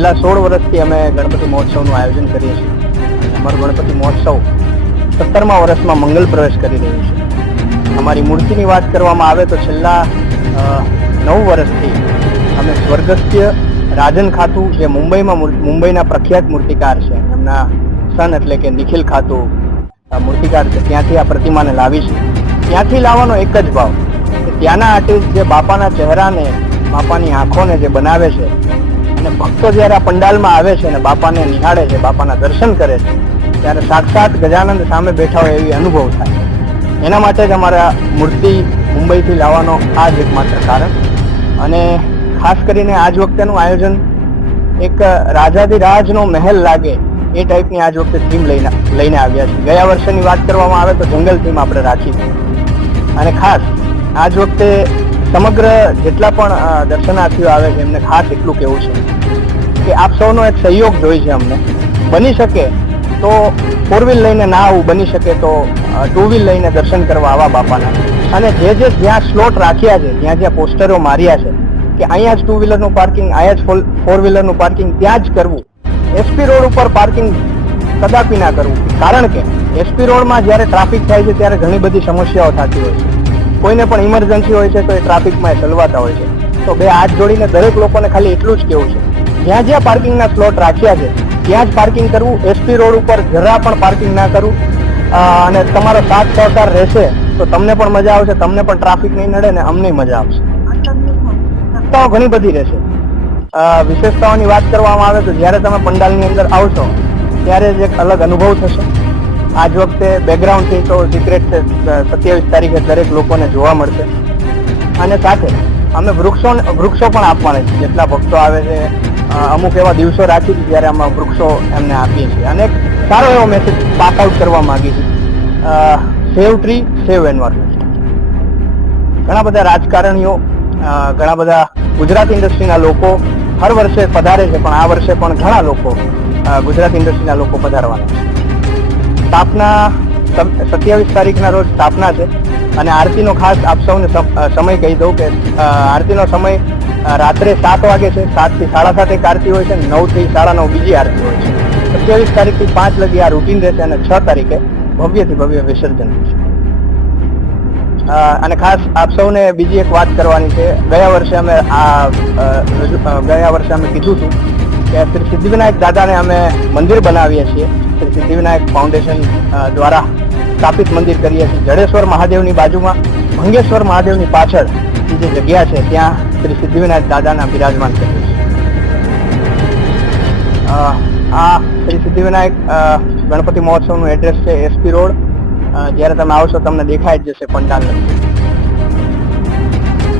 છેલ્લા 16 વર્ષથી અમે ગણપતિ મહોત્સવનું આયોજન કરીએ છીએ. અમારો ગણપતિ મહોત્સવ 17મા વર્ષમાં મંગલ પ્રવેશ કરી રહ્યો છે. અમારી મૂર્તિની વાત કરવામાં આવે તો છેલ્લા 9 વર્ષથી અમે સ્વર્ગસ્થ રાજન ખાતુ, જે મુંબઈના પ્રખ્યાત મૂર્તિકાર છે, એમના સન એટલે કે નિખિલ ખાતુ મૂર્તિકાર છે, ત્યાંથી આ પ્રતિમાને લાવી છે. ત્યાંથી લાવવાનો એક જ ભાવ કે ત્યાંના આર્ટિસ્ટ જે બાપાના ચહેરાને, બાપાની આંખોને જે બનાવે છે, અને ભક્તો જ્યારે આ પંડાલમાં આવે છે અને બાપાને નિહાળે છે, બાપાના દર્શન કરે છે, ત્યારે સાક્ષાત ગજાનંદ સામે બેઠા હોય એવી અનુભવ થાય. એના માટે જ અમારા મૂર્તિ મુંબઈથી લાવવાનો આ જ એકમાત્ર કારણ. અને ખાસ કરીને આજ વખતેનું આયોજન એક રાજાધિરાજનો મહેલ લાગે એ ટાઈપની આજ વખતે થીમ લઈને આવ્યા છે. ગયા વર્ષની વાત કરવામાં આવે તો જંગલ થીમ આપણે રાખી છે. અને ખાસ આજ વખતે સમગ્ર જેટલા પણ દર્શનાર્થીઓ આવે છે એમને ખાસ એટલું કહેવું છે કે આપ સૌનો એક સહયોગ જોઈએ છે અમને. બની શકે તો 4 વ્હીલ લઈને ના આવું, બની શકે તો 2 વ્હીલ લઈને દર્શન કરવા આવા બાપાના. અને જે જ્યાં સ્લોટ રાખ્યા છે, જ્યાં પોસ્ટરો માર્યા છે કે અહીંયા જ 2 વ્હીલરનું પાર્કિંગ, અહીંયા જ 4 વ્હીલરનું પાર્કિંગ ત્યાં જ કરવું. એસપી રોડ ઉપર પાર્કિંગ કદાપી ના કરવું. કારણ કે એસપી રોડમાં જ્યારે ટ્રાફિક થાય છે ત્યારે ઘણી બધી સમસ્યાઓ થતી હોય છે. કોઈને પણ ઇમરજન્સી હોય છે તો એ ટ્રાફિકમાં ચલવાતા હોય છે. તો બે હાથ જોડીને દરેક લોકોને ખાલી એટલું જ કહેવું છે, જ્યાં પાર્કિંગના સ્લોટ રાખ્યા છે ત્યાં જ પાર્કિંગ કરવું. એસપી રોડ ઉપર જરા પણ પાર્કિંગ ના કરવું. અને તમારો સાથ સહકાર રહેશે તો તમને પણ મજા આવશે, તમને પણ ટ્રાફિક નહીં નડે ને અમને મજા આવશે. વિશેષતાઓ ઘણી બધી રહેશે. વિશેષતાઓની વાત કરવામાં આવે તો જ્યારે તમે પંડાલની અંદર આવશો ત્યારે જ એક અલગ અનુભવ થશે. આજ વખતે બેકગ્રાઉન્ડથી તો સિક્રેટ છે, 27 તારીખે દરેક લોકોને જોવા મળશે. અને સાથે અમે વૃક્ષો પણ આપવાના છે. જેટલા ભક્તો આવે છે અમુક એવા દિવસો રાખી છે જ્યારે અમે વૃક્ષો એમને આપીએ છીએ. અને એક સારો એવો મેસેજ પાસ આઉટ કરવા માંગીએ છીએ, સેવ ટ્રી સેવ એન્વાયરમેન્ટ. ઘણા બધા રાજકારણીઓ, ઘણા બધા ગુજરાત ઇન્ડસ્ટ્રીના લોકો હર વર્ષે પધારે છે, પણ આ વર્ષે પણ ઘણા લોકો ગુજરાત ઇન્ડસ્ટ્રીના લોકો પધારવાના છે. સ્થાપના 27 તારીખના રોજ સ્થાપના છે. અને આરતીનો ખાસ આપ સૌને સમય કહી દઉં કે આરતીનો સમય રાત્રે 7 વાગે છે. 7 થી 7:30 એક આરતી હોય છે, 9 થી 9:30 બીજી આરતી હોય છે. 27 તારીખથી 5 લગી આ રૂટીન રહેશે અને 6 તારીખે ભવ્યથી ભવ્ય વિસર્જન છે. અને ખાસ આપ સૌને બીજી એક વાત કરવાની છે. ગયા વર્ષે અમે કીધું હતું કે શ્રી સિદ્ધિવિનાયક દાદાને અમે મંદિર બનાવીએ છીએ. શ્રી સિદ્ધિવિનાયક ફાઉન્ડેશન દ્વારા સ્થાપિત મંદિર કરીએ છીએ. જડેશ્વર મહાદેવની બાજુમાં, ભંગેશ્વર મહાદેવની પાછળ જે જગ્યા છે ત્યાં શ્રી સિદ્ધિવિનાયક દાદાના બિરાજમાન કરીએ છીએ. આ શ્રી સિદ્ધિવિનાયક ગણપતિ મહોત્સવનું એડ્રેસ છે એસપી રોડ. જ્યારે તમે આવશો તમને દેખાઈ જ જશે પંડાલ.